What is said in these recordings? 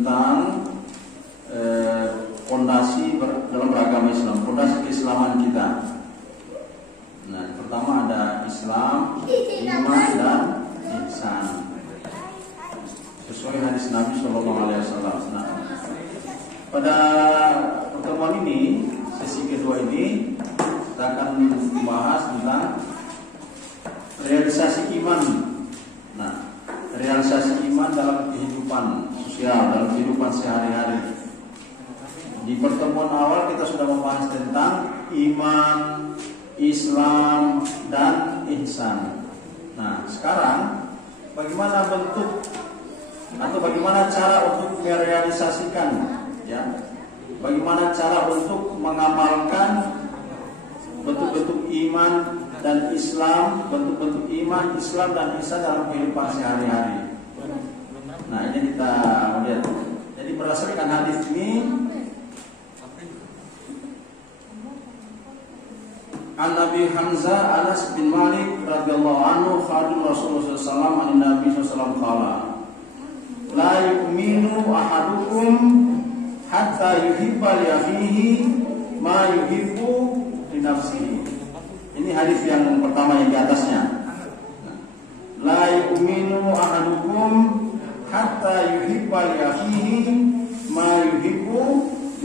tentang fondasi dalam beragama Islam, fondasi keislaman kita. Nah, pertama ada Islam, iman dan ihsan. Sesuai hadis Nabi Shallallahu Alaihi Wasallam. Nah, pada pertemuan ini, sesi kedua ini, kita akan membahas tentang realisasi iman. Nah, realisasi iman dalam kehidupan sosial, dalam kehidupan sehari-hari. Di pertemuan awal kita sudah membahas tentang iman, Islam, dan ihsan. Nah, sekarang bagaimana bentuk atau bagaimana cara untuk merealisasikan, ya? Bagaimana cara untuk mengamalkan bentuk-bentuk iman dan Islam, bentuk-bentuk iman, Islam dan ihsan dalam kehidupan sehari-hari. Nah, ini kita lihat. Jadi berdasarkan hadis ini, An Nabi Hamzah Anas bin Malik radhiyallahu anhu khadim Rasulullah sallallahu alaihi Nabi sallallahu qala la yu'minu ahadukum hatta yuhibba li akhihi ma yuhibbu li nafsihi. Ini hadis yang pertama yang di atasnya. La yu'minu ahadukum hatta yuhibba li akhihi ma yuhibbu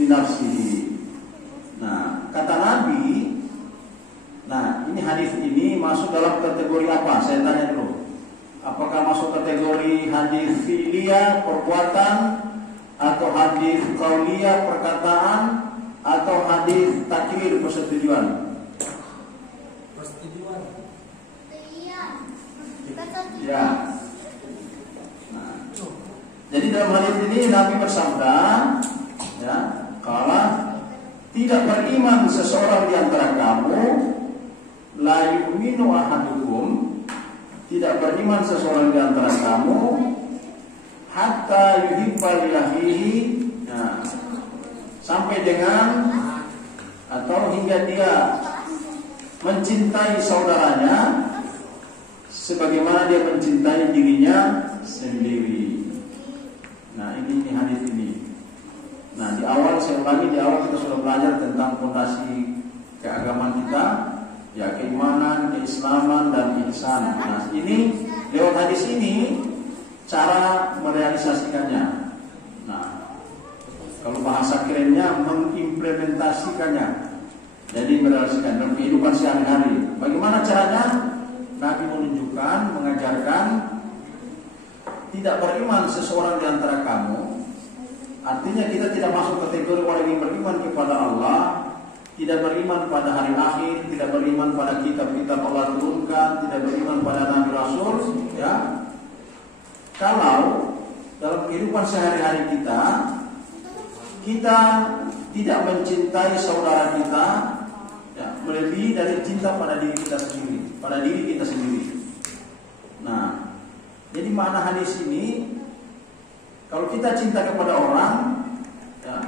li nafsihi. Nah, kata Nabi, nah, ini hadis ini masuk dalam kategori apa? Saya tanya dulu. Apakah masuk kategori hadis fi'liyah, perbuatan, atau hadis qauliyah, perkataan, atau hadis taklid, persetujuan? Persetujuan. Ya. Nah, jadi dalam hadis ini Nabi bersabda, ya, kalau tidak beriman seseorang di antara kamu, la yu'minu ahadukum, tidak beriman seseorang di antara kamu, hatta yuhibba li akhihi, nah, sampai dengan atau hingga dia mencintai saudaranya sebagaimana dia mencintai dirinya sendiri. Nah, ini hadis ini. Nah, di awal saya ulangi, di awal kita sudah belajar tentang fondasi keagamaan kita, ya, keimanan, keislaman, dan ihsan. Nah, ini lewat hadis ini cara merealisasikannya. Nah, kalau bahasa kerennya mengimplementasikannya. Jadi merealisasikan dalam kehidupan sehari-hari. Bagaimana caranya? Nabi menunjukkan, mengajarkan, tidak beriman seseorang di antara kamu. Artinya kita tidak masuk kategori orang yang beriman kepada Allah, tidak beriman pada hari akhir, tidak beriman pada kitab-kitab Allah turunkan, tidak beriman pada Nabi Rasul, ya. Kalau dalam kehidupan sehari-hari kita tidak mencintai saudara kita, ya, melebihi dari cinta pada diri kita sendiri, pada diri kita sendiri. Nah, jadi makna hadis ini, kalau kita cinta kepada orang, ya,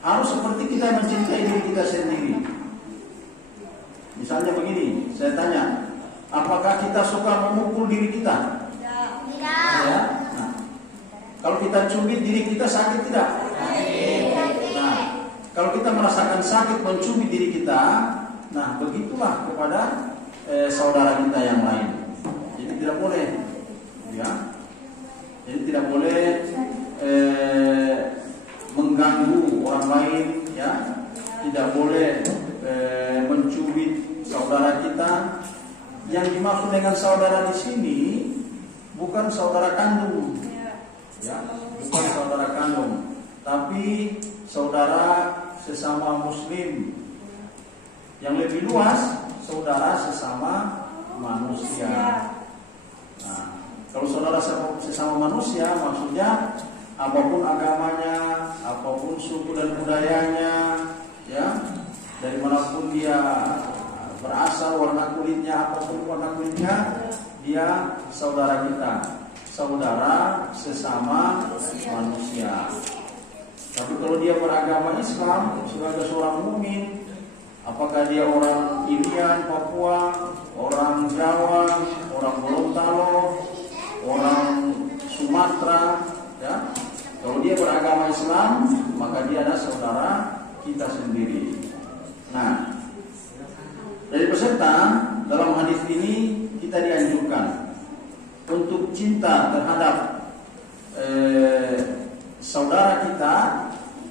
harus seperti kita mencintai diri kita sendiri. Misalnya begini, saya tanya, apakah kita suka memukul diri kita? Tidak. Ya? Nah, kalau kita cubit diri kita sakit tidak? Nah, kalau kita merasakan sakit mencubit diri kita, nah begitulah kepada saudara kita yang lain. Jadi tidak boleh, ya. Jadi tidak boleh mengganggu orang lain, ya. Tidak boleh mencubit saudara kita. Yang dimaksud dengan saudara di sini bukan saudara kandung, ya, bukan saudara kandung, tapi saudara sesama Muslim. Yang lebih luas, saudara sesama manusia. Nah, kalau saudara sesama manusia, maksudnya apapun agamanya, apapun suku dan budayanya, ya, dari manapun dia berasal, warna kulitnya, apapun warna kulitnya, dia saudara kita, saudara sesama manusia. Tapi kalau dia beragama Islam sebagai seorang mukmin, apakah dia orang Irian, Papua, orang Jawa, orang Gorontalo, orang Sumatera, ya, Kalau dia beragama Islam, maka dia adalah saudara kita sendiri. Nah, dari peserta dalam hadis ini kita dianjurkan untuk cinta terhadap saudara kita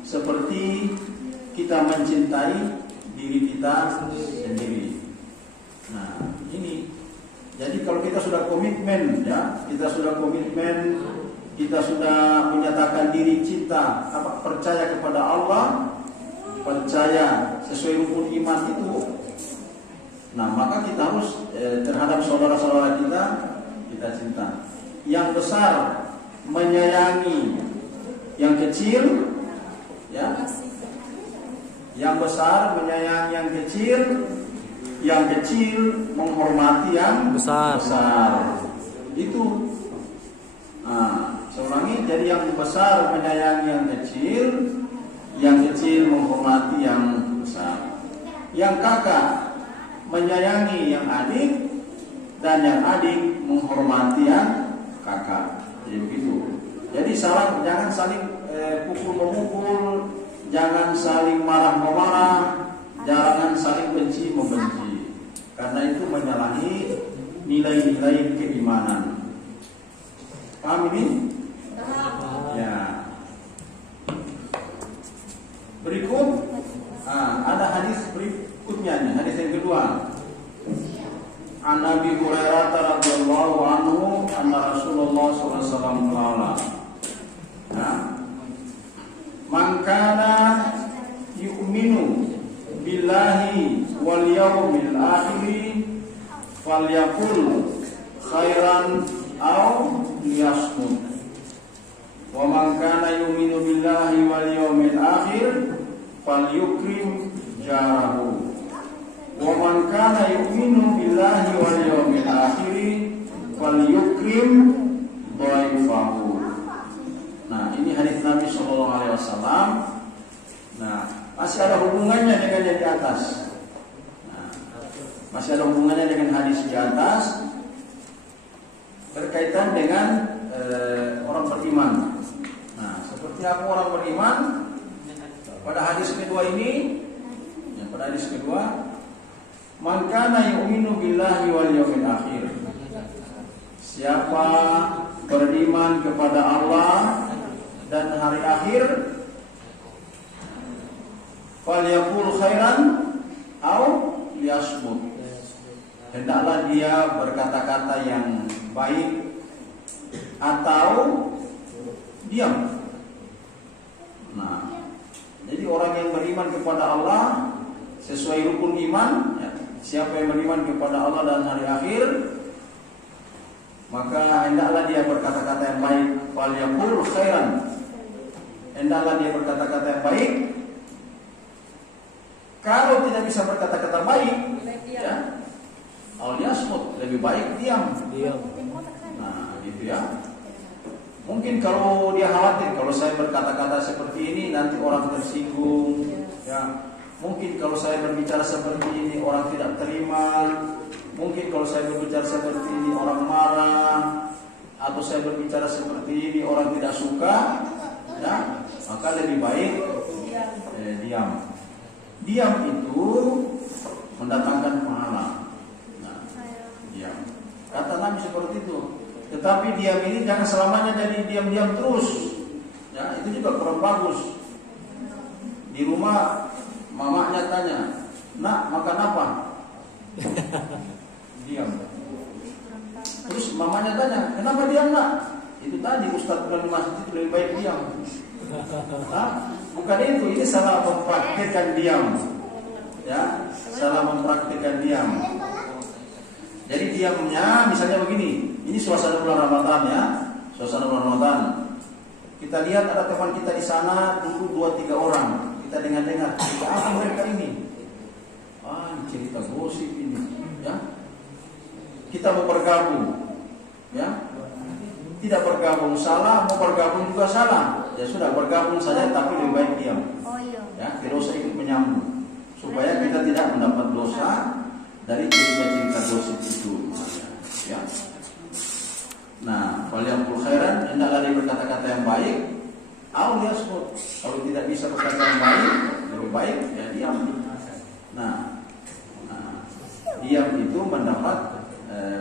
seperti kita mencintai diri kita sendiri. Nah, ini jadi kalau kita sudah komitmen, ya, kita sudah menyatakan diri cinta, percaya kepada Allah, percaya sesuai rukun iman itu. Nah, maka kita harus terhadap saudara-saudara kita cinta. Yang besar menyayangi yang kecil, ya. Yang besar menyayangi yang kecil menghormati yang besar. Itu. Nah, saya ulangi, jadi yang besar menyayangi yang kecil menghormati yang besar. Yang kakak menyayangi yang adik, dan yang adik menghormati yang kakak. Jadi begitu. Jadi jangan saling pukul-memukul, jangan saling marah-memarah, jangan saling benci-membenci. Karena itu menyalahi nilai-nilai keimanan. Paham ini? Ya. Berikut ada hadis berikutnya, hadis yang kedua. An Abi Hurairah radhiyallahu anhu anna Rasulullah sallallahu alaihi wasallam qala. Man kana yu'minu billahi wal yawmil akhir falyaqul khairan aw liyasmut. Wa man kana yu'minu billahi wal yawmil akhir falyukrim jarahu. Wa man kana yu'minu billahi wal yawmil akhir falyukrim dhaifahu. Nah, ini hadis Nabi sallallahu alaihi wasallam. Nah, masih ada hubungannya dengan yang di atas. Nah, masih ada hubungannya dengan hadis di atas berkaitan dengan orang beriman. Nah, seperti apa orang beriman? Pada hadis kedua ini, pada hadis kedua, man kana yu'minu billahi wal yawmil akhir. Siapa beriman kepada Allah dan hari akhir, falyaqul khairan aw liyasmut. Hendaklah dia berkata-kata yang baik atau diam. Nah, jadi orang yang beriman kepada Allah sesuai rukun iman, ya, siapa yang beriman kepada Allah dan hari akhir, maka hendaklah dia berkata-kata yang baik. Falyaqul khairan. Hendaklah dia berkata-kata yang baik. Kalau tidak bisa berkata-kata baik, ya, al-yasmut, lebih baik diam. Nah, gitu ya. Mungkin kalau dia khawatir, kalau saya berkata-kata seperti ini nanti orang tersinggung, ya. Mungkin kalau saya berbicara seperti ini orang tidak terima. Mungkin kalau saya berbicara seperti ini orang marah, atau saya berbicara seperti ini orang tidak suka, ya, maka lebih baik diam. Diam itu mendatangkan pahala. Nah, diam. Kata Nabi seperti itu. Tetapi diam ini jangan selamanya jadi diam-diam terus. Ya, itu juga kurang bagus. Di rumah mamanya tanya, "Nak, makan apa?" Diam. Terus mamanya tanya, "Kenapa diam, Nak?" Itu tadi Ustaz bilang di masjid itu lebih baik diam. Bukan itu, ini salah mempraktikkan diam. Ya, salah mempraktikkan diam. Jadi diamnya misalnya begini, ini suasana bulan Ramadan, ya, suasana bulan Ramadan. Kita lihat ada teman kita di sana dulu 2-3 orang. Kita dengar-dengar, apa mereka ini? Cerita gosip ini, ya. Kita mau bergabung, ya. Tidak bergabung salah, mau bergabung juga salah. Ya sudah, bergabung saja tapi lebih baik diam. Ya, tidak usah ikut menyambung supaya kita tidak mendapat dosa dari cerita-cerita gosip itu, ya. Nah, falyaqul khairan, hendaklah dia berkata-kata yang baik Au yaskut. Kalau tidak bisa berkata yang baik, lebih baik ya diam. Nah, diam itu mendapat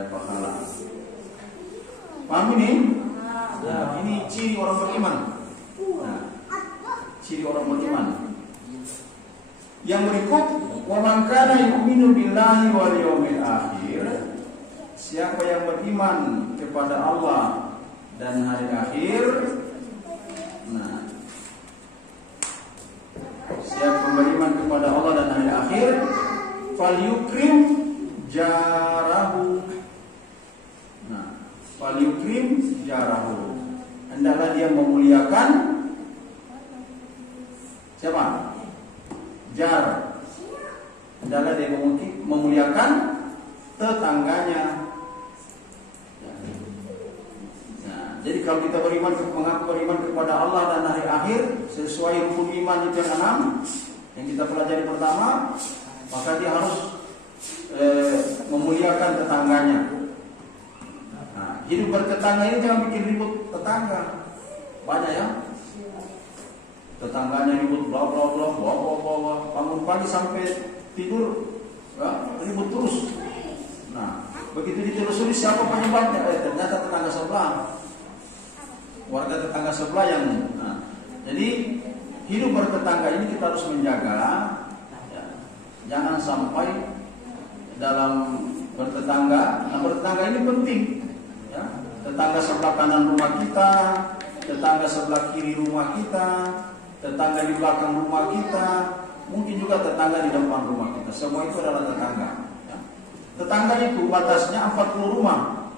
pahala. Paham ini? Nah, ini ciri orang beriman. Nah, ciri orang beriman. Yang berikut, wa man kana yu'minu billahi wal yawmil akhir. Siapa yang beriman kepada Allah dan hari akhir. Nah, siapa yang beriman kepada Allah dan hari akhir, falyukrim jarahu. Nah, falyukrim jarahu. Hendaklah dia memuliakan siapa? Jar. Hendaklah dia memuliakan tetangganya. Nah, jadi kalau kita mengaku beriman kepada Allah dan hari akhir sesuai rukun iman itu yang 6 yang kita pelajari pertama, maka dia harus memuliakan tetangganya. Nah, hidup bertetangga ini jangan bikin ribut tetangga. Banyak ya. Tetangganya ribut bla bla bla bla bla bla, bangun pagi sampai tidur ya, ribut terus. Nah, begitu ditelusuri siapa penyebabnya, ternyata tetangga sebelah, warga tetangga sebelah yang. Nah, jadi hidup bertetangga ini kita harus menjaga, ya, jangan sampai dalam bertetangga. Nah, bertetangga ini penting, ya. Tetangga sebelah kanan rumah kita, tetangga sebelah kiri rumah kita, tetangga di belakang rumah kita, mungkin juga tetangga di depan rumah kita. Semua itu adalah tetangga. Ya. Tetangga itu batasnya 40 rumah.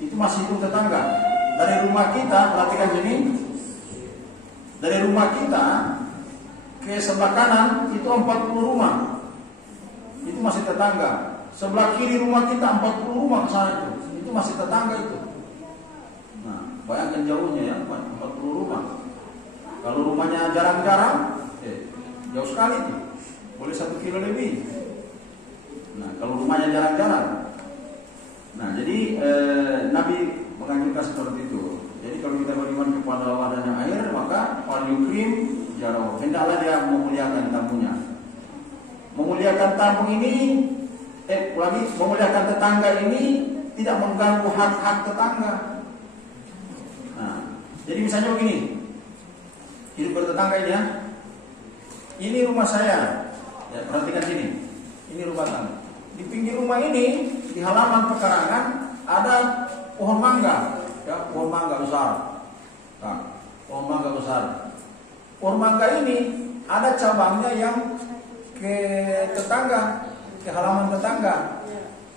Itu masih hitung tetangga. Dari rumah kita, perhatikan sini. Dari rumah kita ke sebelah kanan itu 40 rumah. Itu masih tetangga. Sebelah kiri rumah kita 40 rumah ke sana itu. Itu masih tetangga itu. Nah, bayangkan jauhnya ya, 40 rumah. Kalau rumahnya jarang-jarang, jauh sekali tuh, boleh 1 kilo lebih. Nah, kalau rumahnya jarang-jarang, nah jadi Nabi menganjurkan seperti itu. Jadi kalau kita beriman kepada Allah dan yang akhir, maka falyukrim jarahu. Hendaklah dia memuliakan tamunya. Memuliakan tamu ini, memuliakan tetangga ini tidak mengganggu hak-hak tetangga. Nah, jadi misalnya begini. Hidup bertetangga ini ya. Ini rumah saya. Ya, perhatikan sini. Ini rumah tangga. Di pinggir rumah ini, di halaman pekarangan ada pohon mangga. Ya, pohon mangga besar. Nah, pohon mangga besar. Pohon mangga ini ada cabangnya yang ke tetangga, ke halaman tetangga.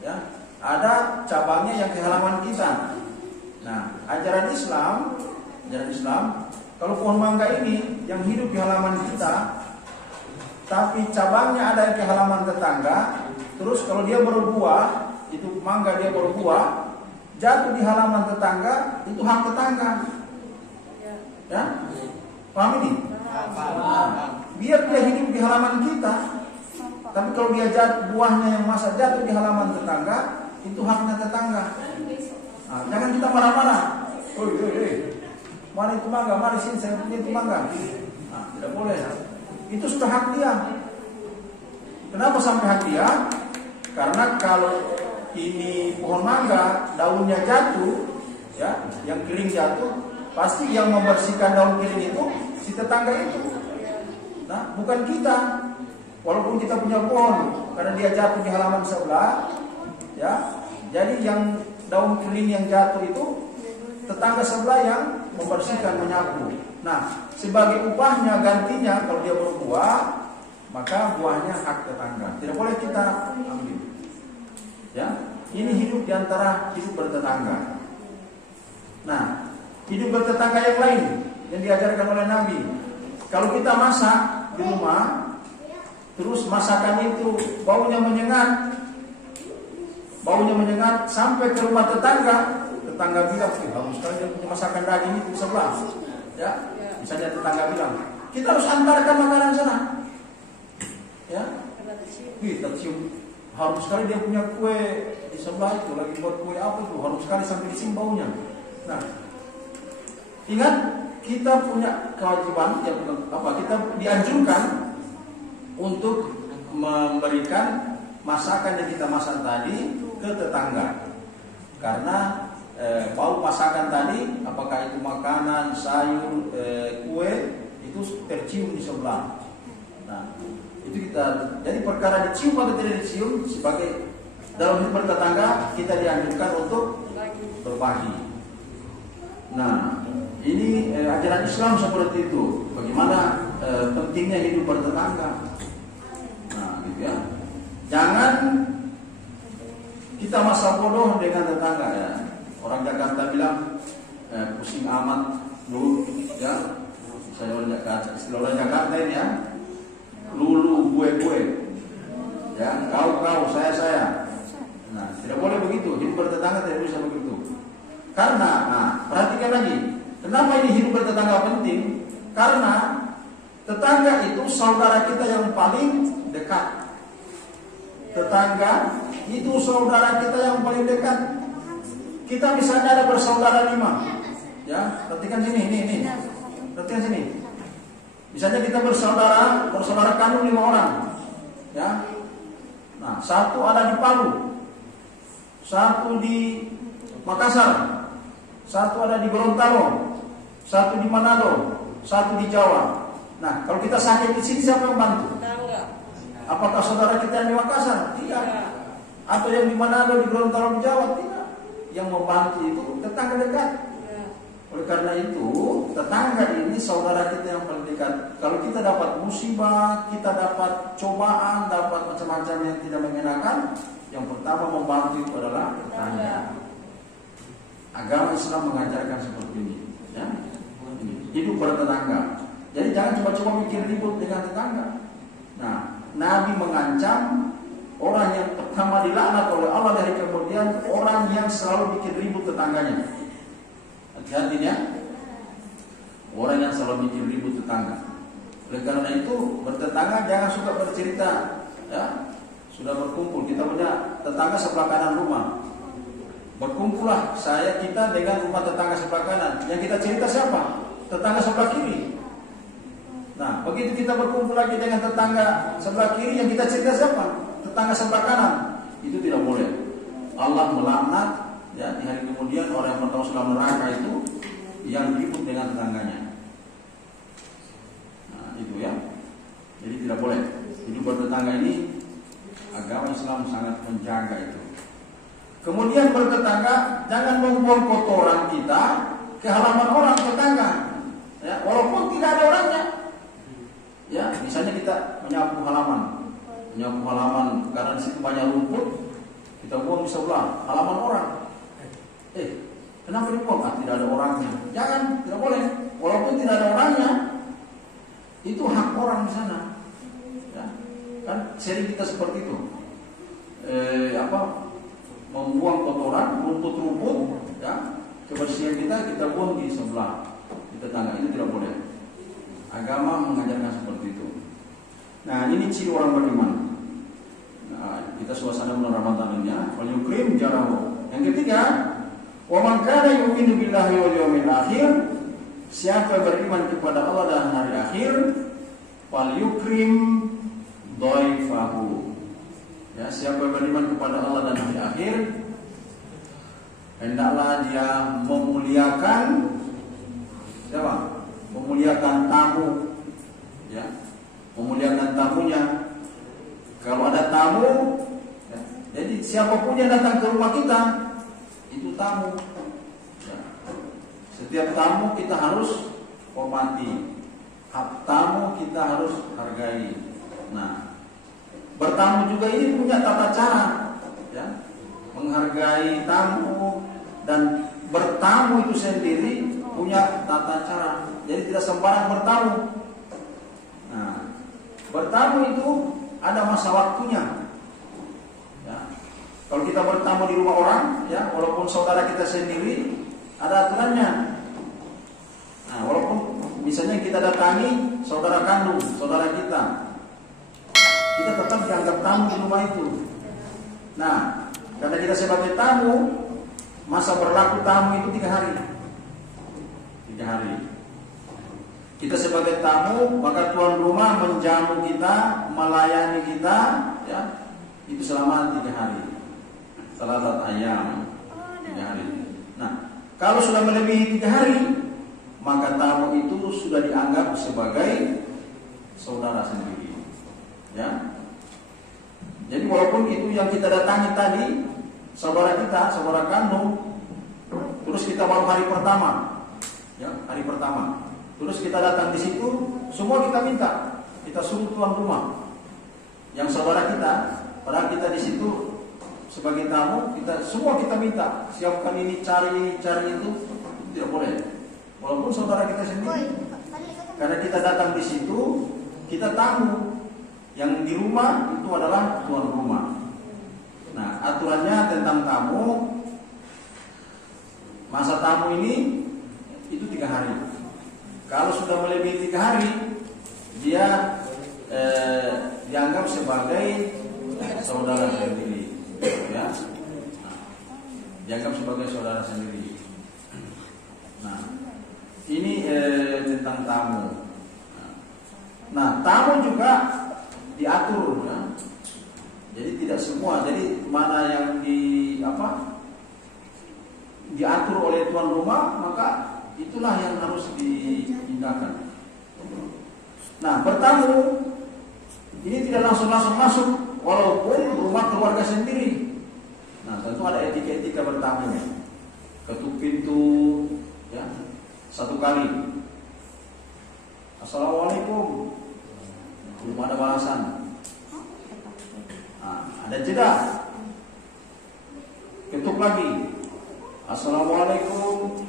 Ya, ada cabangnya yang ke halaman kita. Nah, ajaran Islam, kalau pohon mangga ini yang hidup di halaman kita, tapi cabangnya ada yang ke halaman tetangga, terus kalau dia berbuah, itu mangga dia berbuah, jatuh di halaman tetangga, itu hak tetangga. Ya? Paham ini? Biar dia hidup di halaman kita, tapi kalau dia jatuh, buahnya yang masa jatuh di halaman tetangga, itu haknya tetangga. Nah, jangan kita marah-marah. Mari itu mangga, mari sini saya punya itu mangga. Nah, tidak boleh. Itu sudah hak dia. Kenapa sampai hak dia? Karena kalau ini pohon mangga, daunnya jatuh, ya, yang kering jatuh, pasti yang membersihkan daun kering itu si tetangga itu. Nah, bukan kita. Walaupun kita punya pohon, karena dia jatuh di halaman sebelah, ya, jadi yang daun kering yang jatuh itu tetangga sebelah yang membersihkan, menyapu. Nah, sebagai upahnya, gantinya kalau dia berbuah, maka buahnya hak tetangga. Tidak boleh kita ambil. Ya, ini hidup di antara hidup bertetangga. Nah, hidup bertetangga yang lain yang diajarkan oleh Nabi. Kalau kita masak di rumah, terus masakan itu baunya menyengat sampai ke rumah tetangga. Tetangga bilang, bagus sekali dia punya masakan daging itu sebelah. Ya, misalnya tetangga bilang, kita harus antarkan makanan sana. Ya, kita cium, harus sekali dia punya kue di sebelah itu, lagi buat kue apa itu, harus sekali sampai di sini baunya. Nah, ingat kita punya kewajiban, ya kita dianjurkan untuk memberikan masakan yang kita masak tadi ke tetangga. Karena bau masakan tadi, apakah itu makanan, sayur, kue, itu tercium di sebelah. Nah, itu kita, jadi perkara dicium atau tidak dicium sebagai dalam hidup bertetangga, kita dianjurkan untuk berbagi. Nah, ini ajaran Islam seperti itu. Bagaimana pentingnya hidup bertetangga. Nah, gitu ya. Jangan kita masa bodoh dengan tetangga ya. Orang Jakarta bilang pusing amat lu ya. Saya orang Jakarta ini ya. Lulu gue. Ya, kau saya. Nah, tidak boleh begitu. Hidup bertetangga tidak bisa begitu. Karena, perhatikan lagi. Kenapa ini hidup bertetangga penting? Karena tetangga itu saudara kita yang paling dekat. Tetangga itu saudara kita yang paling dekat. Kita misalnya ada bersaudara 5. Ya, perhatikan sini, ini. Perhatikan sini. Misalnya kita bersaudara kandung 5 orang. Ya. Nah, satu ada di Palu. Satu di Makassar, satu ada di Gorontalo, satu di Manado, satu di Jawa. Nah, kalau kita sakit di sini siapa yang bantu? Apakah saudara kita yang di Makassar? Tidak. Atau yang di Manado, di Gorontalo, di Jawa? Tidak. Yang membantu itu tetangga dekat. Oleh karena itu, tetangga ini saudara kita yang paling dekat. Kalau kita dapat musibah, kita dapat cobaan, dapat macam-macam yang tidak mengenakan, yang pertama membantu itu adalah tetangga. Agama Islam mengajarkan seperti ini, ya. Hidup bertetangga. Jadi jangan coba-coba mikir ribut dengan tetangga. Nah, Nabi mengancam orang yang pertama dilaknat oleh Allah dari kemudian orang yang selalu bikin ribut tetangganya. Hati-hatinya, orang yang selalu bikin ribut tetangga. Oleh karena itu bertetangga jangan suka bercerita, ya. Sudah berkumpul, kita punya tetangga sebelah kanan rumah. Berkumpullah kita dengan rumah tetangga sebelah kanan. Yang kita cerita siapa? Tetangga sebelah kiri. Nah, begitu kita berkumpul lagi dengan tetangga sebelah kiri, yang kita cerita siapa? Tetangga sebelah kanan. Itu tidak boleh. Allah melaknat ya di hari kemudian orang yang pertama sudah neraka itu yang ribut dengan tetangganya. Nah, itu ya. Jadi tidak boleh. Hidup bertetangga ini agama Islam sangat menjaga itu. Kemudian bertetangga jangan membuang kotoran kita ke halaman orang tetangga. Ya, walaupun tidak ada orangnya. Ya, misalnya kita menyapu halaman karena di situ banyak rumput, kita buang di sebelah halaman orang. Kenapa dibuang? Tidak ada orangnya. Jangan, tidak boleh. Walaupun tidak ada orangnya, itu hak orang di sana. Ya. Kan sering kita seperti itu. Membuang kotoran, rumput-rumput, ya, kebersihan kita buang di sebelah, di tetangga. Itu tidak boleh. Agama mengajarkan seperti itu. Nah, ini ciri orang beriman. Nah, kita suasana bulan Ramadan ini ya, wal yukrim jarahu. Yang ketiga, wa man kana yu'minu billahi wal yawmil akhir, siapa yang beriman kepada Allah dan hari akhir, wal yukrim dhaifahu. Ya, siapa yang beriman kepada Allah dan hari akhir, hendaklah dia memuliakan siapa? Memuliakan tamu, ya, memuliakan tamunya. Kalau ada tamu, ya, jadi siapapun yang datang ke rumah kita itu tamu. Ya. Setiap tamu kita harus hormati, hak tamu kita harus hargai. Nah, bertamu juga ini punya tata cara, ya, menghargai tamu dan bertamu itu sendiri punya tata cara. Jadi tidak sembarang bertamu. Nah, bertamu itu ada masa waktunya. Ya. Kalau kita bertamu di rumah orang, ya, walaupun saudara kita sendiri, ada aturannya. Nah, walaupun misalnya kita datangi saudara kandung, saudara kita tetap dianggap tamu di rumah itu. Nah, karena kita sebagai tamu, masa berlaku tamu itu 3 hari. 3 hari. Kita sebagai tamu, maka tuan rumah menjamu kita, melayani kita, ya, itu selama 3 hari. Salat ayam 3 hari. Nah, kalau sudah melebihi 3 hari, maka tamu itu sudah dianggap sebagai saudara sendiri. Ya. Jadi walaupun itu yang kita datangi tadi saudara kita, saudara kandung, terus kita baru hari pertama, ya, hari pertama. Terus kita datang di situ, semua kita minta, kita suruh tuan rumah, yang saudara kita, padahal kita di situ sebagai tamu, semua kita minta, siapkan ini, cari itu, tidak boleh. Walaupun saudara kita sendiri, karena kita datang di situ, kita tamu, yang di rumah itu adalah tuan rumah. Nah, aturannya tentang tamu, masa tamu ini itu 3 hari. Kalau sudah melebihi 3 hari, dia dianggap sebagai saudara sendiri, ya. Nah, dianggap sebagai saudara sendiri. Nah, ini tentang tamu. Nah, tamu juga diatur, ya. Jadi tidak semua. Jadi mana yang diatur oleh tuan rumah, maka itulah yang harus diindahkan. Nah, bertamu ini tidak langsung masuk, walaupun rumah keluarga sendiri. Nah, tentu ada etika bertamu. Ketuk pintu, ya, 1 kali. Assalamualaikum. Belum ada balasan. Nah, ada jeda. Ketuk lagi. Assalamualaikum.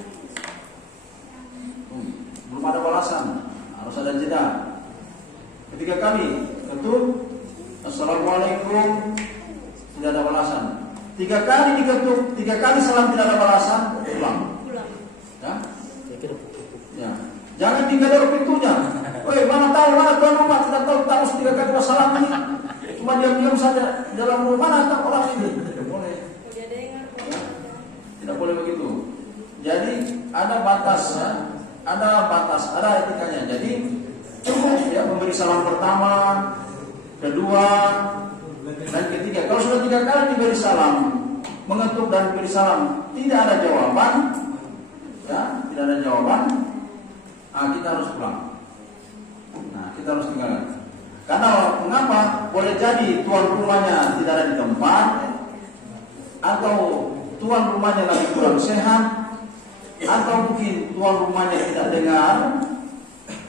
Belum ada balasan, harus ada jeda. Ketiga kali ketuk, Assalamualaikum, tidak ada balasan. 3 kali diketuk, 3 kali salam tidak ada balasan, pulang. Ya? Ya. Jangan digedor pintunya. Woi, mana tuan rumah tidak tahu harus 3 kali salam ini. Cuma diam-diam saja dalam rumah, mana tahu orang ini. Tidak boleh. Tidak boleh begitu. Jadi ada batas, ya. Ada etikanya. Jadi cukup, ya, memberi salam pertama, kedua, dan ketiga. Kalau sudah 3 kali diberi salam, mengetuk dan diberi salam, tidak ada jawaban, ya, tidak ada jawaban, kita harus pulang. Nah, kita harus tinggalkan. Karena mengapa? Boleh jadi tuan rumahnya tidak ada di tempat, atau tuan rumahnya lagi kurang sehat, atau mungkin tuan rumahnya tidak dengar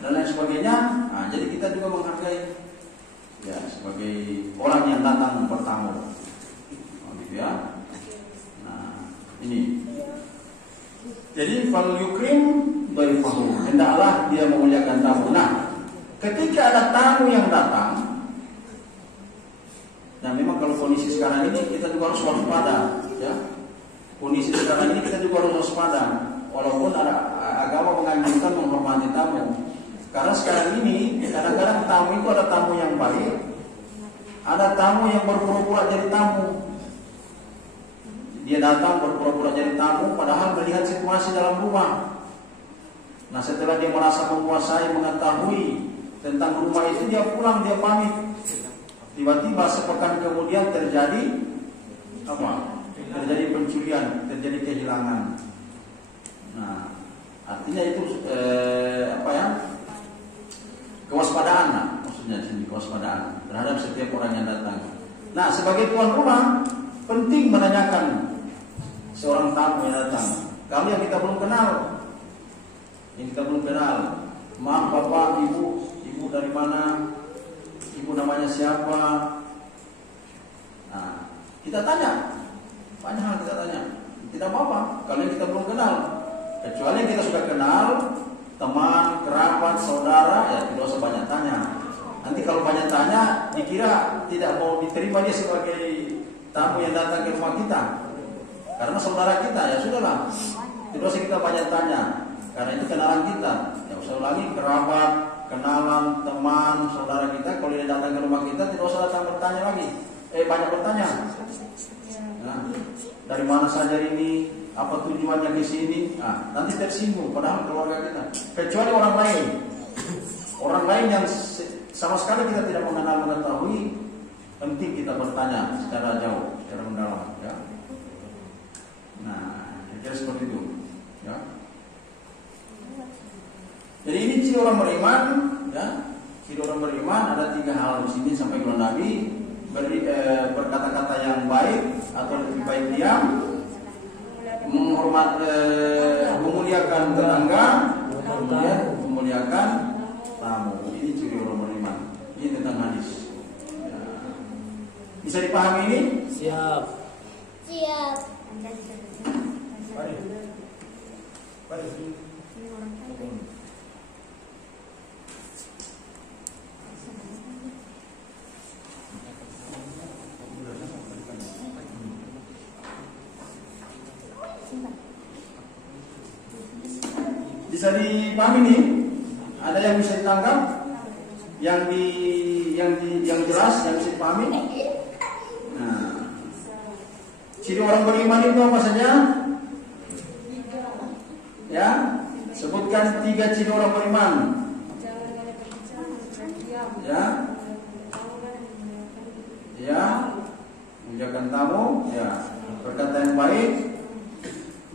dan lain sebagainya. Nah, jadi kita juga menghargai, ya, sebagai orang yang datang bertamu, gitu ya. Nah, ini. Jadi fal yukrim dhaifahu, hendaklah dia memuliakan tamu. Nah, ketika ada tamu yang datang, nah memang kalau kondisi sekarang ini kita juga harus waspada, ya. Kondisi sekarang ini kita juga harus waspada. Walaupun ada agama menganjurkan menghormati tamu, karena sekarang ini kadang-kadang tamu itu ada tamu yang baik, ada tamu yang berpura-pura jadi tamu. Dia datang berpura-pura jadi tamu, padahal melihat situasi dalam rumah. Nah, setelah dia merasa menguasai, mengetahui tentang rumah itu, dia pulang, dia pamit. Tiba-tiba sepekan kemudian terjadi apa? Terjadi pencurian, terjadi kehilangan. Nah, artinya itu kewaspadaan, lah, maksudnya sini kewaspadaan terhadap setiap orang yang datang. Nah, sebagai tuan rumah penting menanyakan seorang tamu yang datang. Kalau yang kita belum kenal, maaf bapak, ibu dari mana, ibu namanya siapa. Nah, kita tanya, banyak hal kita tanya. Tidak apa-apa kalau yang kita belum kenal. Kecuali kita sudah kenal, teman, kerabat, saudara, ya tidak usah banyak tanya. Nanti kalau banyak tanya, dikira tidak mau diterima dia sebagai tamu yang datang ke rumah kita. Karena saudara kita, ya sudahlah. Tidak usah kita banyak tanya, karena itu kenalan kita. Ya usah lagi kerabat, kenalan, teman, saudara kita. Kalau dia datang ke rumah kita, tidak usah datang bertanya lagi. Banyak bertanya. Nah, dari mana saja ini? Apa tujuannya ke sini? Nah, nanti tersinggung padahal keluarga kita. Kecuali orang lain. lain yang sama sekali kita tidak mengetahui, penting kita bertanya secara jauh, secara mendalam, ya. Nah, kira-kira seperti itu, ya. Jadi ini ciri orang beriman, ya. Ciri orang beriman ada 3 hal di sini sampai kepada Nabi, berkata-kata yang baik atau lebih baik diam, memuliakan tetangga, kemudian memuliakan tamu. Ini ciri orang beriman. Ini tentang hadis. Ya. Bisa dipahami ini? Siap. Siap. Bisa dipahami nih? Ada yang bisa ditangkap? Yang jelas, yang bisa dipahami? Nah, ciri orang beriman itu apa saja? Ya, sebutkan 3 ciri orang beriman. Ya, menjaga tamu, ya, berkata yang baik,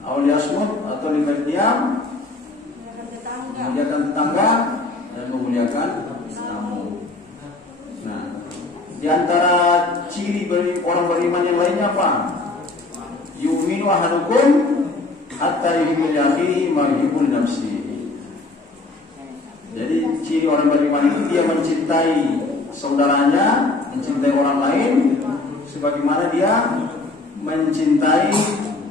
auliasmut atau lebih diam, memuliakan tetangga dan memuliakan tamu. Nah, di antara ciri orang beriman yang lainnya apa? Yu'minu ahadukum hatta yuhibbu li akhihi ma yuhibbu li nafsihi. Jadi ciri orang beriman itu dia mencintai saudaranya, mencintai orang lain sebagaimana dia mencintai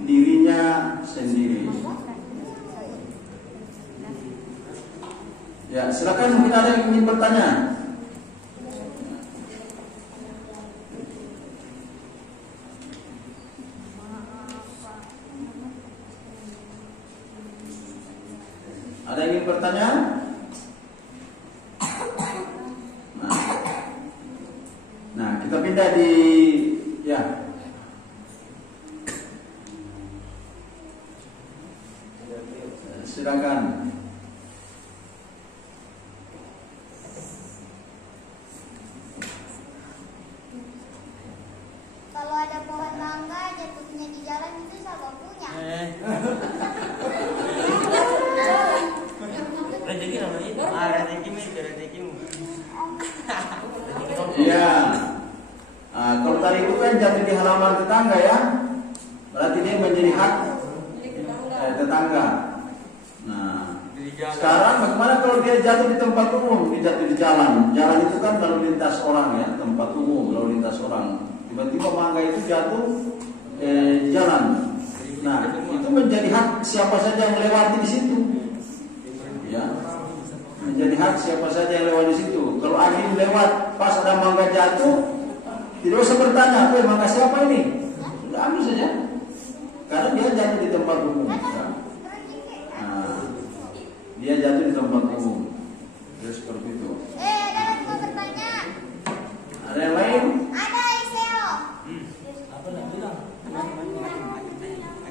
dirinya sendiri. Ya, silakan, mungkin ada yang ingin bertanya. Ada yang ingin bertanya? Nah, kita pindah di, ya. Silakan. Kalau ada pohon mangga jatuhnya di jalan itu siapa punya? Rezeki namanya itu. Rezekimu. Iya. Kalau tadi itu kan jatuh di halaman tetangga, ya. Berarti dia menjadi hak tetangga. Nah, sekarang bagaimana kalau dia jatuh di tempat umum, dia jatuh di jalan? Jalan itu kan lalu lintas orang, ya, tempat umum, lalu lintas orang. Tiba-tiba mangga itu jatuh di jalan. Nah, itu menjadi hak siapa saja yang melewati di situ. Ya, menjadi hak siapa saja yang lewat di situ. Kalau angin lewat pas ada mangga jatuh, tidak usah bertanya, mangga siapa ini? Sudah ambil saja, karena dia jatuh di tempat umum. Ya. Nah, dia jatuh di tempat umum. Jadi seperti itu. Ada yang mau bertanya? Ada yang lain? Ada Iseo. Apa nak bilang?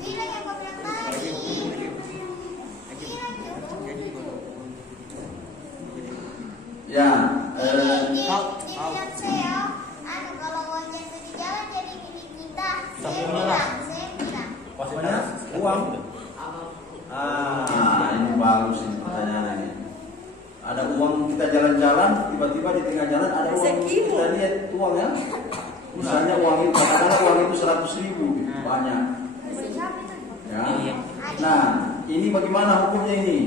Bilang yang kau bilang tadi. Ya. Di bilang Seo, kalau uang jatuh di jalan jadi milik kita. Saya bilang. Maksudnya uang. Ini bagus ini pertanyaan ini. Ada uang kita jalan-jalan, tiba-tiba di tengah jalan ada uang. Kita lihat uang, ya. Misalnya uang itu, katakanlah uang itu 100.000, banyak. Ya. Nah, ini bagaimana hukumnya ini?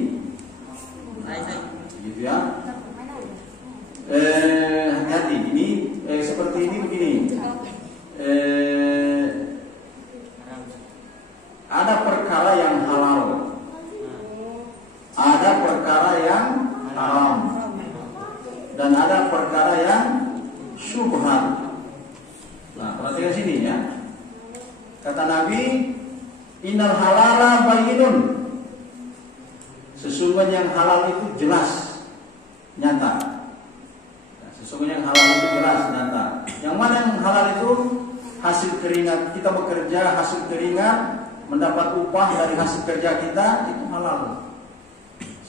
Gitu, ya. Hati-hati. Ini seperti ini begini. Ada perkara yang halal, ada perkara yang haram, dan ada perkara yang syubhat. Nah, perhatikan sini, ya. Kata Nabi, innal halala bayyinun. Sesungguhnya yang halal itu jelas, nyata. Nah, sesungguhnya yang halal itu jelas, nyata. Yang mana yang halal itu hasil keringat kita bekerja, hasil keringat mendapat upah dari hasil kerja kita, itu halal.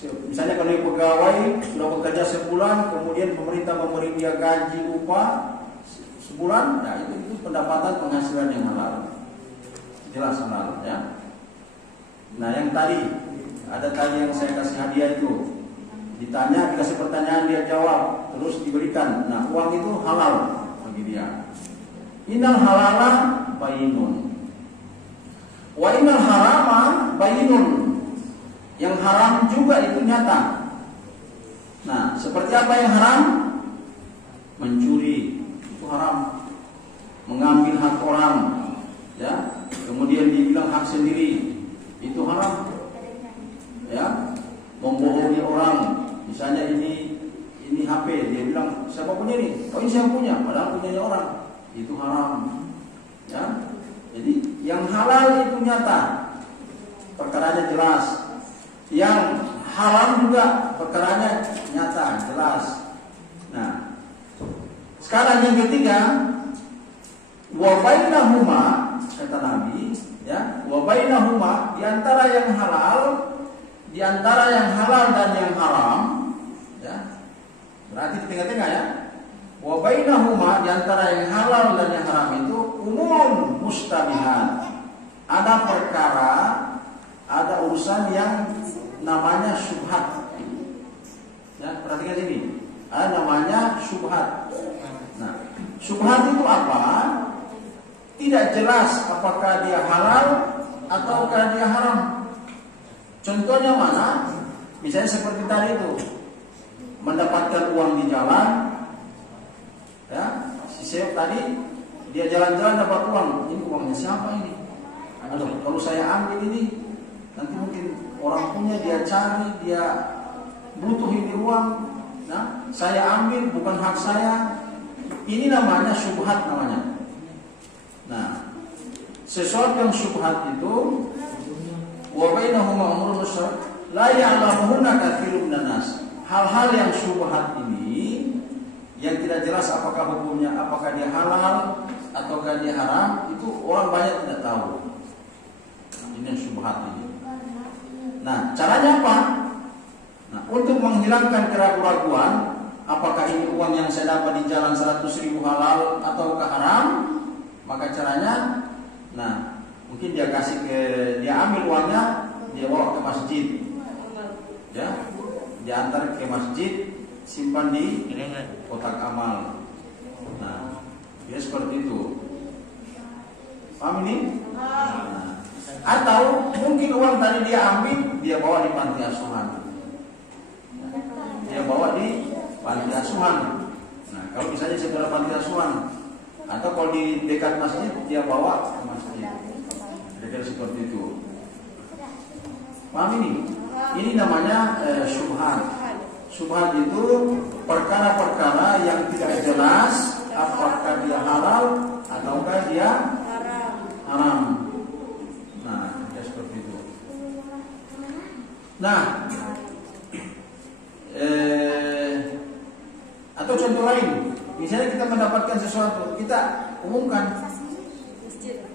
Misalnya kalau dia pegawai sudah bekerja sebulan, kemudian pemerintah memberi dia gaji upah sebulan, nah itu pendapatan penghasilan yang halal, jelas halal ya. Nah yang tadi ada tadi yang saya kasih hadiah itu, ditanya dikasih pertanyaan dia jawab, terus diberikan, nah uang itu halal bagi dia. Innal halala bayinun, wa innal harama bayinun. Yang haram juga itu nyata. Nah, seperti apa yang haram? Mencuri itu haram. Mengambil hak orang, ya. Kemudian dibilang hak sendiri, itu haram. Ya. Membohongi orang, misalnya ini HP, dia bilang siapa punya ini? Oh ini saya punya, padahal punyanya orang. Itu haram. Ya. Jadi yang halal itu nyata. Perkaranya jelas. Yang haram juga perkaranya nyata, jelas. Nah, sekarang yang ketiga, wa bainahuma, kata Nabi, ya, wa bainahuma, di antara yang halal dan yang haram, ya. Berarti di tengah-tengah ya. Wa bainahuma, di antara yang halal dan yang haram itu umum mustabihat. Ada perkara, ada urusan yang namanya syubhat. Ya, perhatikan ini. Ada namanya syubhat. Nah, syubhat itu apa? Tidak jelas apakah dia halal ataukah dia haram. Contohnya mana? Misalnya seperti tadi itu, mendapatkan uang di jalan. Ya, si Seo tadi dia jalan-jalan dapat uang. Ini uangnya siapa ini? Aduh, kalau saya ambil ini nanti mungkin orang punya, dia cari, dia butuh ini uang. Nah, saya ambil bukan hak saya. Ini namanya syubhat namanya. Nah, sesuatu yang syubhat itu wa bainahuma umurun musyrik la ya'lamuhunna katsirun minan nas. Hal-hal yang syubhat ini yang tidak jelas apakah hukumnya, apakah dia halal ataukah dia haram, itu orang banyak tidak tahu. Ini yang syubhat ini. Nah, caranya apa? Nah, untuk menghilangkan keraguan-keraguan, apakah ini uang yang saya dapat di jalan 100.000 halal ataukah haram? Maka caranya, nah, mungkin dia ambil uangnya, dia bawa ke masjid, ya, dia antar ke masjid, simpan di kotak amal. Nah, dia seperti itu. Paham ini? Nah, atau mungkin uang tadi dia ambil, dia bawa di panti asuhan. Dia bawa di panti asuhan. Nah, kalau misalnya setelah panti asuhan, atau kalau di dekat masjid, dia bawa ke masjid. Kira-kira seperti itu. Paham ini? Ini namanya syubhat. Syubhat itu perkara-perkara yang tidak jelas apakah dia halal ataukah dia haram. Nah, atau contoh lain, misalnya kita mendapatkan sesuatu, kita umumkan,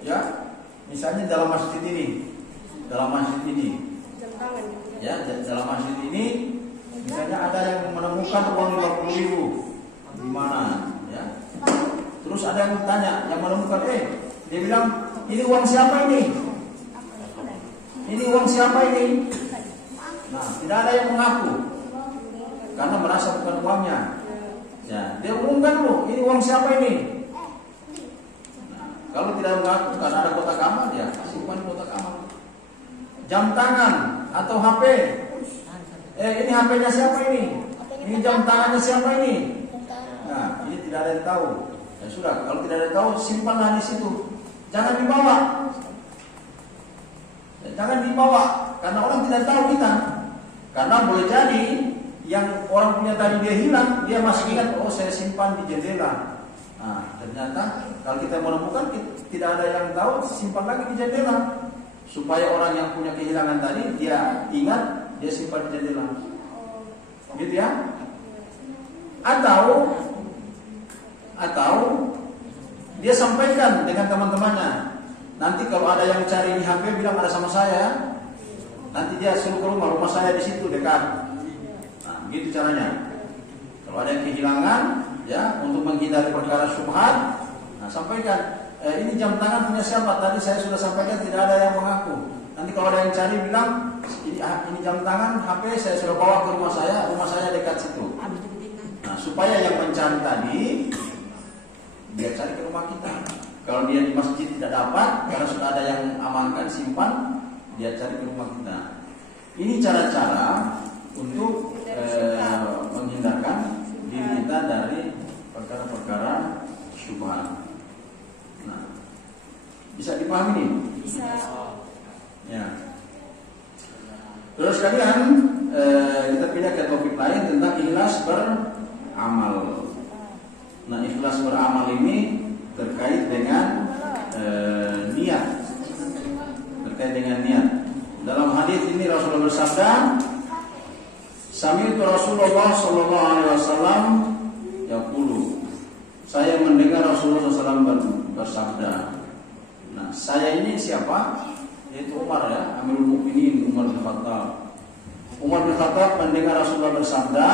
ya, misalnya dalam masjid ini, ya, dalam masjid ini, misalnya ada yang menemukan uang 50.000 di mana, ya, terus ada yang tanya, yang menemukan, dia bilang, ini uang siapa ini? Ini uang siapa ini? Nah, tidak ada yang mengaku karena merasa bukan uangnya. Ya, dia umumkan dulu, ini uang siapa ini? Nah, kalau tidak mengaku karena ada kotak amal, ya simpan kotak amal. Jam tangan atau HP. Ini HP-nya siapa ini? Ini jam tangannya siapa ini? Nah, ini tidak ada yang tahu. Ya sudah, kalau tidak ada yang tahu, simpanlah di situ. Jangan dibawa. Jangan dibawa, karena orang tidak tahu kita. Karena boleh jadi yang orang punya tadi dia hilang, dia masih ingat, oh saya simpan di jendela. Nah, ternyata kalau kita menemukan tidak ada yang tahu, simpan lagi di jendela. Supaya orang yang punya kehilangan tadi dia ingat, dia simpan di jendela. Gitu ya? Atau dia sampaikan dengan teman-temannya. Nanti kalau ada yang cari di HP bilang ada sama saya. nanti dia suruh ke rumah saya di situ dekat. Nah, begitu caranya. Kalau ada yang kehilangan, ya untuk menghindari perkara syubhat, nah sampaikan. Ini jam tangan punya siapa? Tadi saya sudah sampaikan tidak ada yang mengaku. Nanti kalau ada yang cari bilang ini jam tangan HP saya sudah bawa ke rumah saya dekat situ. Nah supaya yang mencari tadi dia cari ke rumah kita. Kalau dia di masjid tidak dapat karena sudah ada yang amankan simpan, dia cari ke rumah kita. Ini cara-cara untuk menghindarkan diri kita dari perkara-perkara syubhat. Nah, bisa dipahami nih? Bisa. Ya. Terus kalian kita pindah ke topik lain tentang ikhlas beramal. Nah, ikhlas beramal ini terkait dengan niat. Terkait dengan niat. Dalam hadis ini Rasulullah bersabda, "Sami'tu Rasulullah sallallahu alaihi wasallam yaqulu." Saya mendengar Rasulullah SAW bersabda. Nah, saya ini siapa? Yaitu Umar ya, Amirul Mukminin Umar bin Khattab. Umar bin Khattab mendengar Rasulullah bersabda,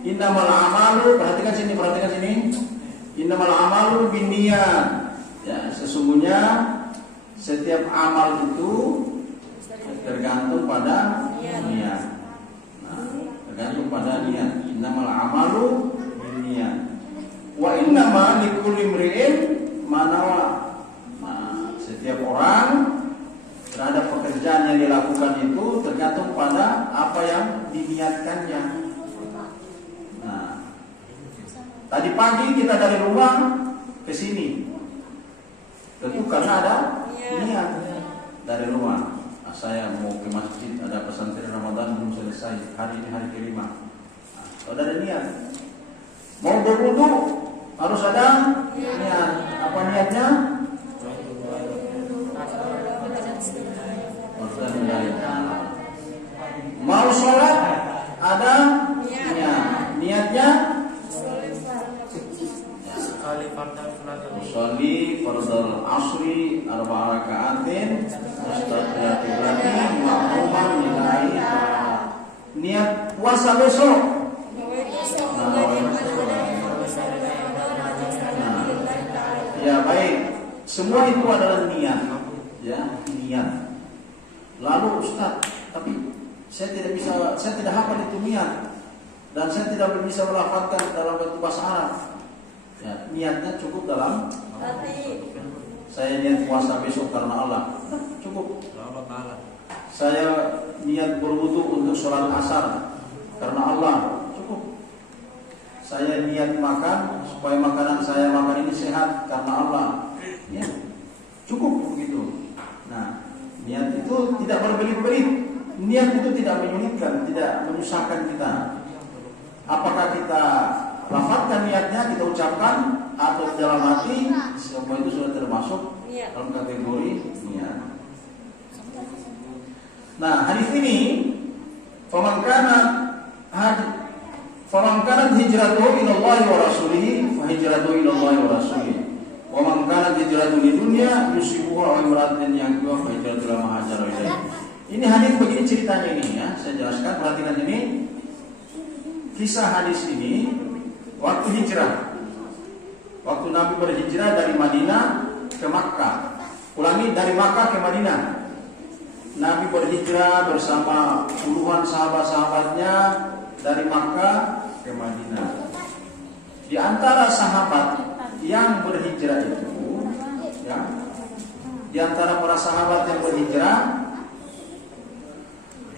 "Innamal a'malu," perhatikan sini. "Innamal a'malu binniyat." Ya, sesungguhnya setiap amal itu tergantung pada niat. Nah, tergantung pada niat. Innamal a'malu binniyat. Wa innama likulli imri'in ma nawa. Nah, setiap orang terhadap pekerjaan yang dilakukan itu tergantung pada apa yang diniatkannya. Nah, tadi pagi kita dari rumah ke sini, tentu karena ada niat dari rumah. Nah, saya mau ke masjid, ada pesantren Ramadan belum selesai, hari ini hari kelima. Nah, kalau ada niat, mau berwudu harus ada niat. Apa niatnya? Mau sholat ada niat. Niatnya Usolli fardal asri arba'a raka'atin mustaqbilatin ma'muman lillahi ta'ala. Niat puasa besok. Ya baik, semua itu adalah niat, ya niat. Lalu Ustaz, tapi saya tidak hafal itu niat dan saya tidak bisa melafalkan dalam bentuk bahasa Arab. Ya, niatnya cukup dalam hati. Saya niat puasa besok karena Allah, cukup. Saya niat berwudu untuk sholat asar karena Allah, cukup. Saya niat makan supaya makanan saya makan ini sehat karena Allah. Ya, cukup begitu. Nah, niat itu tidak berbelit-belit. Niat itu tidak menyulitkan, tidak menyusahkan kita. Apakah kita lafazkan niatnya, kita ucapkan atau dalam hati, semua itu sudah termasuk dalam kategori niat. Nah, hadis ini faman kanat hijratuhu ila Allah wa rasulih fa hijratuhu ila Allah wa rasulih. Wa man kanat hijratuhu lidunya yusibuha wa imra'atin yankihuha fa hijratuhu ila ma hajara ilaihi. Ini hadis begini ceritanya ini ya, saya jelaskan, perhatikan ini. Kisah hadis ini waktu hijrah. Waktu Nabi berhijrah dari Madinah ke Makkah. Ulangi, dari Makkah ke Madinah. Nabi berhijrah bersama puluhan sahabat-sahabatnya dari Makkah ke Madinah. Di antara sahabat yang berhijrah itu, ya, di antara para sahabat yang berhijrah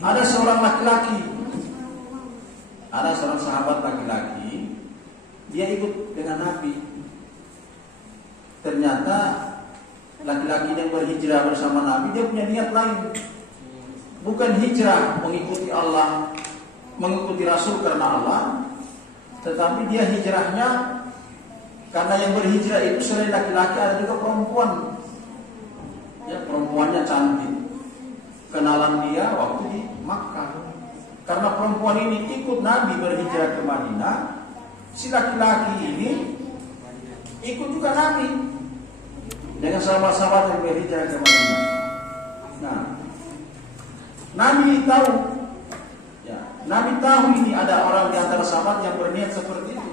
ada seorang laki-laki. Ada seorang sahabat laki-laki, dia ikut dengan Nabi. Ternyata laki-laki yang berhijrah bersama Nabi, dia punya niat lain. Bukan hijrah mengikuti Allah, mengikuti Rasul karena Allah, tetapi dia hijrahnya karena yang berhijrah itu selain laki-laki ada juga perempuan. Ya, perempuannya cantik. Kenalan dia waktu di Makkah. Karena perempuan ini ikut Nabi berhijrah ke Madinah, si laki-laki ini ikut juga Nabi dengan sahabat-sahabat yang berhijrah ke Madinah. Nah, Nabi tahu. Ya, Nabi tahu ini ada orang di antara sahabat yang berniat seperti itu.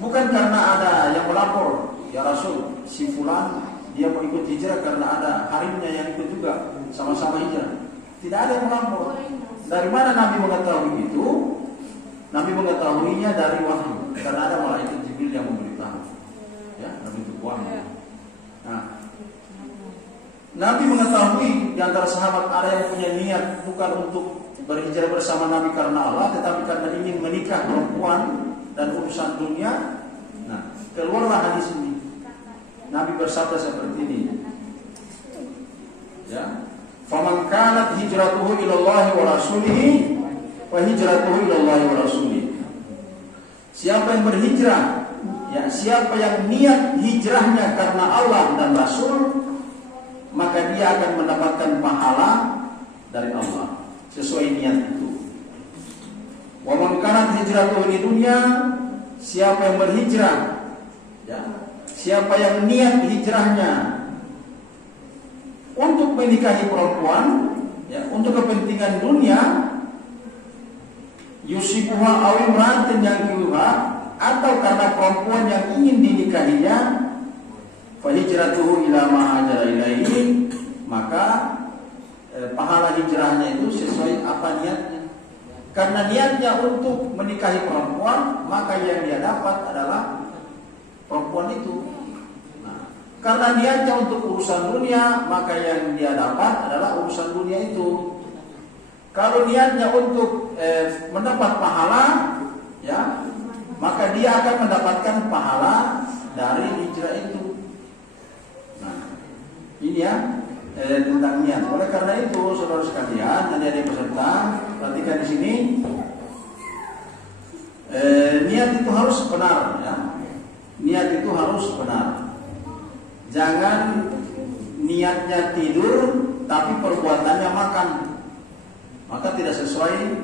Bukan karena ada yang melapor, ya Rasul, si fulan dia mau ikut hijrah karena ada harimnya yang ikut juga sama-sama hijrah. Tidak ada yang melapor. Dari mana Nabi mengetahui itu? Nabi mengetahuinya dari wahyu, karena ada malaikat Jibril yang memberitahu. Ya, Nabi itu wahyu. Nah, Nabi mengetahui di antara sahabat ada yang punya niat bukan untuk berhijrah bersama Nabi karena Allah, tetapi karena ingin menikah perempuan dan urusan dunia. Nah, keluarlah hadis ini. Nabi bersabda seperti ini. Ya, faman kanat hijratuhu ilallahi wa rasulihi wa hijratuhu ilallahi wa rasulihi. Siapa yang berhijrah, ya, siapa yang niat hijrahnya karena Allah dan Rasul, maka dia akan mendapatkan pahala dari Allah sesuai niat itu. Wa man kanat hijratuhu lidunya, siapa yang berhijrah, ya, siapa yang niat hijrahnya untuk menikahi perempuan, ya, untuk kepentingan dunia, yusibuha aw imra'atin yankihuha, atau karena perempuan yang ingin dinikahinya, fa hijratuhu ila ma hajara ilaihi, maka pahala hijrahnya itu sesuai apa niatnya. Karena niatnya untuk menikahi perempuan, maka yang dia dapat adalah perempuan itu. Nah, karena niatnya untuk urusan dunia, maka yang dia dapat adalah urusan dunia itu. Kalau niatnya untuk mendapat pahala, ya, maka dia akan mendapatkan pahala dari hijrah itu. Nah, ini ya tentang niat. Oleh karena itu, saudara sekalian, nanti ada peserta, perhatikan di sini. Niat itu harus benar, ya. Niat itu harus benar. Jangan niatnya tidur tapi perbuatannya makan, maka tidak sesuai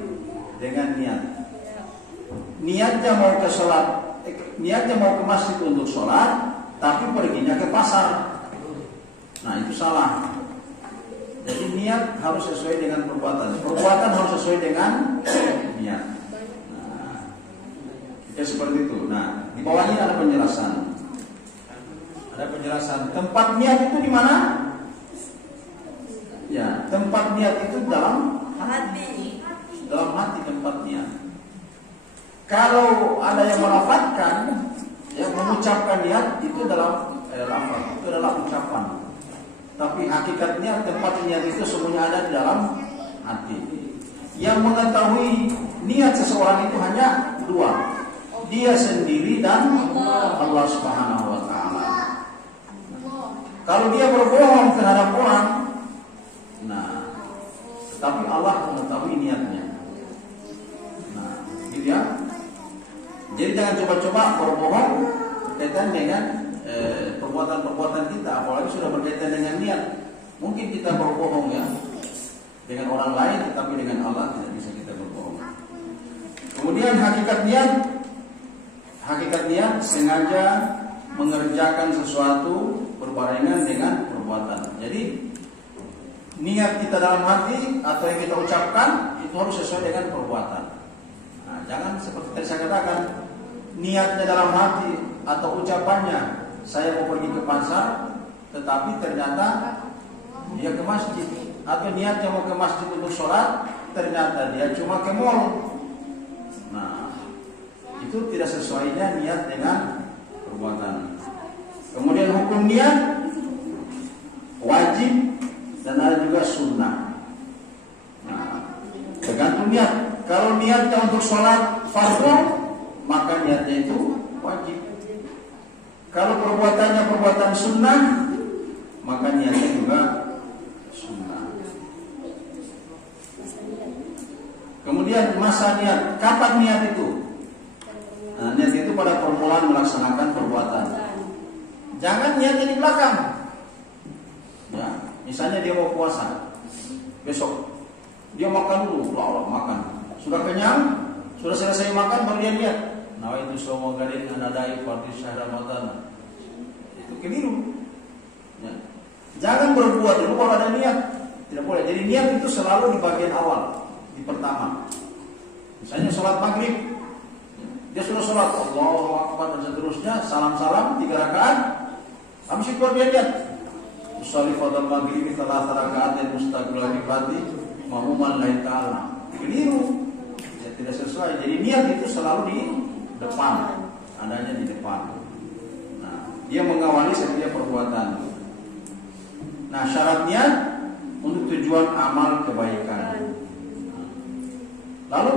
dengan niat. Niatnya mau ke sholat, niatnya mau ke masjid untuk sholat, tapi perginya ke pasar. Nah, itu salah. Jadi niat harus sesuai dengan perbuatan. Perbuatan harus sesuai dengan niat. Ya, seperti itu. Nah, di bawahnya ada penjelasan. Ada penjelasan. Tempat niat itu di mana? Ya, tempat niat itu dalam hati. Dalam hati tempat niat. Kalau ada yang melafatkan, ya, mengucapkan niat itu dalam lafaz, itu adalah ucapan. Tapi hakikatnya tempat niat itu semuanya ada di dalam hati. Yang mengetahui niat seseorang itu hanya dua. Dia sendiri dan Allah Subhanahu wa ta'ala. Kalau dia berbohong terhadap orang, nah, tetapi Allah mengetahui niatnya. Nah, gitu ya. Jadi jangan coba-coba berbohong berkaitan dengan perbuatan-perbuatan kita, apalagi sudah berkaitan dengan niat. Mungkin kita berbohong, ya, dengan orang lain, tetapi dengan Allah tidak bisa kita berbohong. Kemudian hakikat niat sengaja mengerjakan sesuatu berbarengan dengan perbuatan. Jadi niat kita dalam hati atau yang kita ucapkan itu harus sesuai dengan perbuatan. Nah, jangan seperti tadi saya katakan, niatnya dalam hati atau ucapannya saya mau pergi ke pasar, tetapi ternyata dia ke masjid, atau niatnya mau ke masjid untuk sholat, ternyata dia cuma ke mall. Nah, itu tidak sesuainya niat dengan perbuatan. Kemudian hukum niat wajib dan ada juga sunnah. Nah, tergantung niat. Kalau niatnya untuk sholat fardu, maka niatnya itu wajib. Kalau perbuatannya perbuatan sunnah, maka niatnya juga sunnah. Kemudian masa niat, kapan niat itu? Nah, niat itu pada permulaan melaksanakan perbuatan. Jangan niatnya di belakang. Ya, misalnya dia mau puasa, besok dia makan dulu, makan. Sudah kenyang, sudah selesai makan baru dia niat. Nah, itu semua gadin anadai fardhu syahr Ramadan. Itu keliru. Ya. Jangan berbuat dulu baru ada niat. Tidak boleh. Jadi niat itu selalu di bagian awal, di pertama. Misalnya sholat maghrib, dia sudah sholat Allahu Akbar dan seterusnya, salam-salam 3 rakaat, habis itu dia niat usolli fardal maghrib salah rakaat dan mustaqbil ibadi mahmuman lain ta'ala. Keliru, ya, tidak sesuai. Jadi niat itu selalu di depan, adanya di depan. Nah, dia mengawali setiap perbuatan. Nah, syaratnya untuk tujuan amal kebaikan. Lalu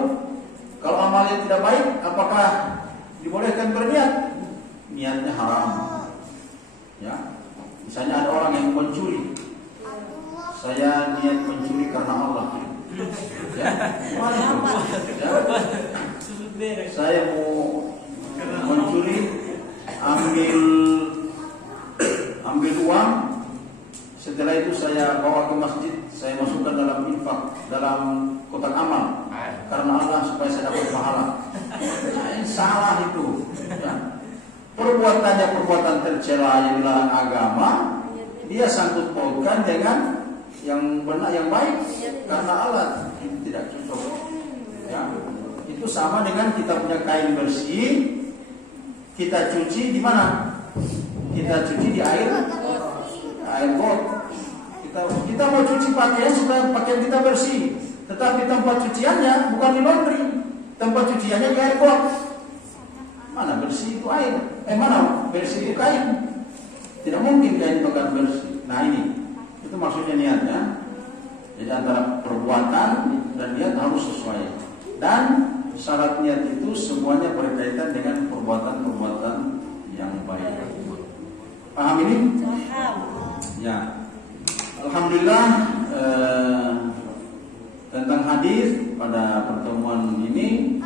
kalau amalnya tidak baik, apakah dibolehkan berniat? Niatnya haram. Ya, misalnya ada orang yang mencuri, saya niat mencuri karena Allah. Ya, ya. Saya mau mencuri, ambil uang. Setelah itu saya bawa ke masjid, saya masukkan dalam infak, dalam kotak amal, karena Allah supaya saya dapat pahala. Nah, salah itu. Ya. Perbuatannya perbuatan tercela yang dilarang agama, dia sangkut pautkan dengan yang benar, yang baik, karena Allah itu tidak cocok. Ya. Itu sama dengan kita punya kain bersih, kita cuci di mana? Kita cuci di air got. Kita mau cuci pakaian supaya pakaian kita bersih, tetapi tempat cuciannya bukan di laundry, tempat cuciannya di air got. Mana bersih itu air? Mana bersih itu kain? Tidak mungkin kain itu akan bersih. Nah ini, itu maksudnya niatnya. Jadi antara perbuatan dan niat harus sesuai. Dan syarat niat itu semuanya berkaitan dengan perbuatan-perbuatan yang baik. Paham ini? Paham. Ya. Alhamdulillah tentang hadis pada pertemuan ini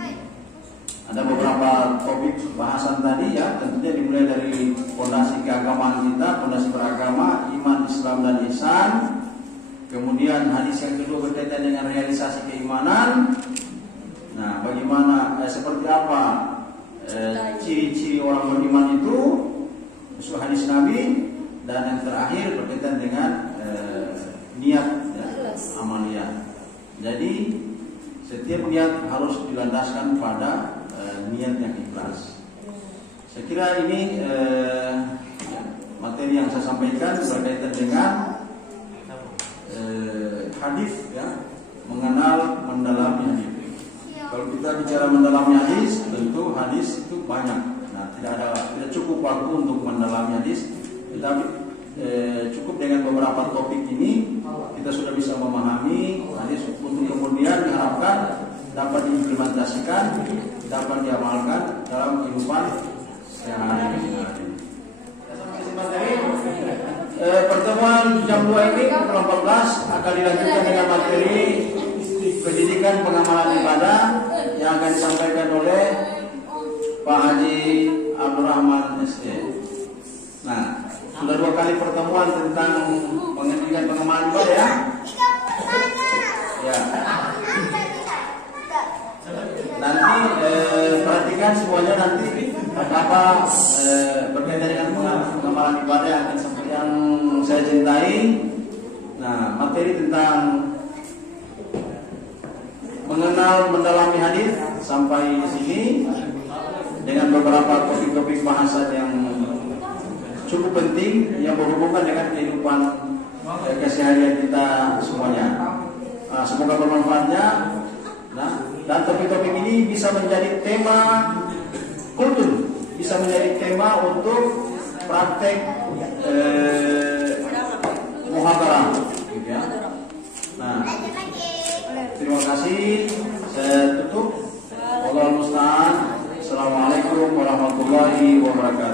ada beberapa topik bahasan tadi ya, tentunya dimulai dari fondasi keagamaan kita, fondasi beragama, iman, Islam dan ihsan. Kemudian hadis yang kedua berkaitan dengan realisasi keimanan. Nah, bagaimana seperti apa ciri-ciri orang beriman itu, usul hadis Nabi, dan yang terakhir berkaitan dengan niat ya, amaliyah. Jadi setiap niat harus dilandaskan pada niat yang ikhlas. Saya kira ini materi yang saya sampaikan berkaitan dengan hadis ya, mengenal mendalami hadis. Kalau kita bicara mendalami hadis, tentu hadis itu banyak. Nah, tidak cukup waktu untuk mendalami hadis, tetapi cukup dengan beberapa topik ini kita sudah bisa memahami hadis untuk kemudian diharapkan dapat diimplementasikan, dapat diamalkan dalam kehidupan sehari-hari. Pertemuan jam 2 ini pukul 14 akan dilanjutkan dengan materi pendidikan pengamalan ibadah yang akan disampaikan oleh Pak Haji Abdurrahman SD. Nah, sudah 2 kali pertemuan tentang pendidikan pengamalan ibadah ya. Ya. Nanti perhatikan semuanya nanti apa berkaitan dengan pengamalan ibadah yang saya cintai. Nah, materi tentang mengenal mendalami hadis sampai di sini dengan beberapa topik-topik bahasan yang cukup penting yang berhubungan dengan kehidupan keseharian kita semuanya. Semoga bermanfaatnya. Nah, dan topik-topik ini bisa menjadi tema kultur, bisa menjadi tema untuk praktek muhadarah, gitu ya. Nah, terima kasih. Saya tutup. Wallahu musta'an. Assalamualaikum warahmatullahi wabarakatuh.